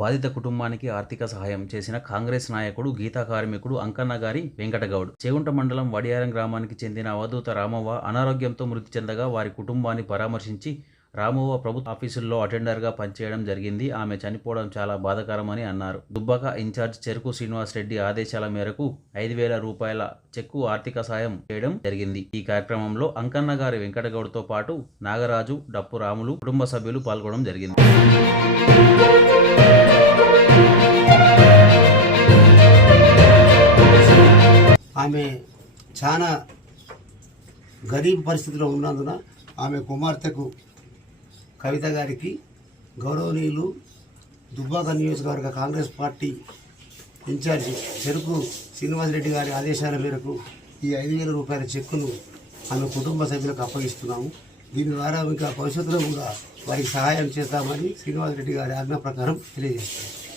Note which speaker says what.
Speaker 1: బాధిత కుటుంబానికి ఆర్థిక సహాయం చేసిన కాంగ్రెస్ నాయకుడు గీతా కార్మికుడు అంకన్న గారి వెంకటగౌడ్. చేగుంట మండలం వడియారం గ్రామానికి చెందిన అవధూత రామవ్వ అనారోగ్యంతో మృతి చెందగా వారి కుటుంబాన్ని పరామర్శించి రామవ్వ ప్రభుత్వ ఆఫీసుల్లో అటెండర్గా పనిచేయడం జరిగింది. ఆమె చనిపోవడం చాలా బాధాకరమని అన్నారు. దుబ్బాక ఇన్ఛార్జ్ చెరుకు శ్రీనివాస్ రెడ్డి ఆదేశాల మేరకు ఐదు వేల రూపాయల చెక్కు ఆర్థిక సాయం చేయడం జరిగింది. ఈ కార్యక్రమంలో అంకన్న గారి వెంకటగౌడ్తో పాటు నాగరాజు డప్పు రాములు కుటుంబ సభ్యులు పాల్గొనడం జరిగింది.
Speaker 2: ఆమె చాలా గరీబ్ పరిస్థితిలో ఉన్నందున ఆమె కుమార్తెకు కవిత గారికి గౌరవనీయులు దుబ్బాక నియోజకవర్గ కాంగ్రెస్ పార్టీ ఇన్ఛార్జి చెరుకు శ్రీనివాసరెడ్డి గారి ఆదేశాల మేరకు ఈ ఐదు వేల రూపాయల చెక్కును ఆమె కుటుంబ సభ్యులకు అప్పగిస్తున్నాము. దీని ద్వారా ఇంకా భవిష్యత్తులో కూడా వారికి సహాయం చేస్తామని శ్రీనివాసరెడ్డి గారి ఆజ్ఞ ప్రకారం తెలియజేస్తాం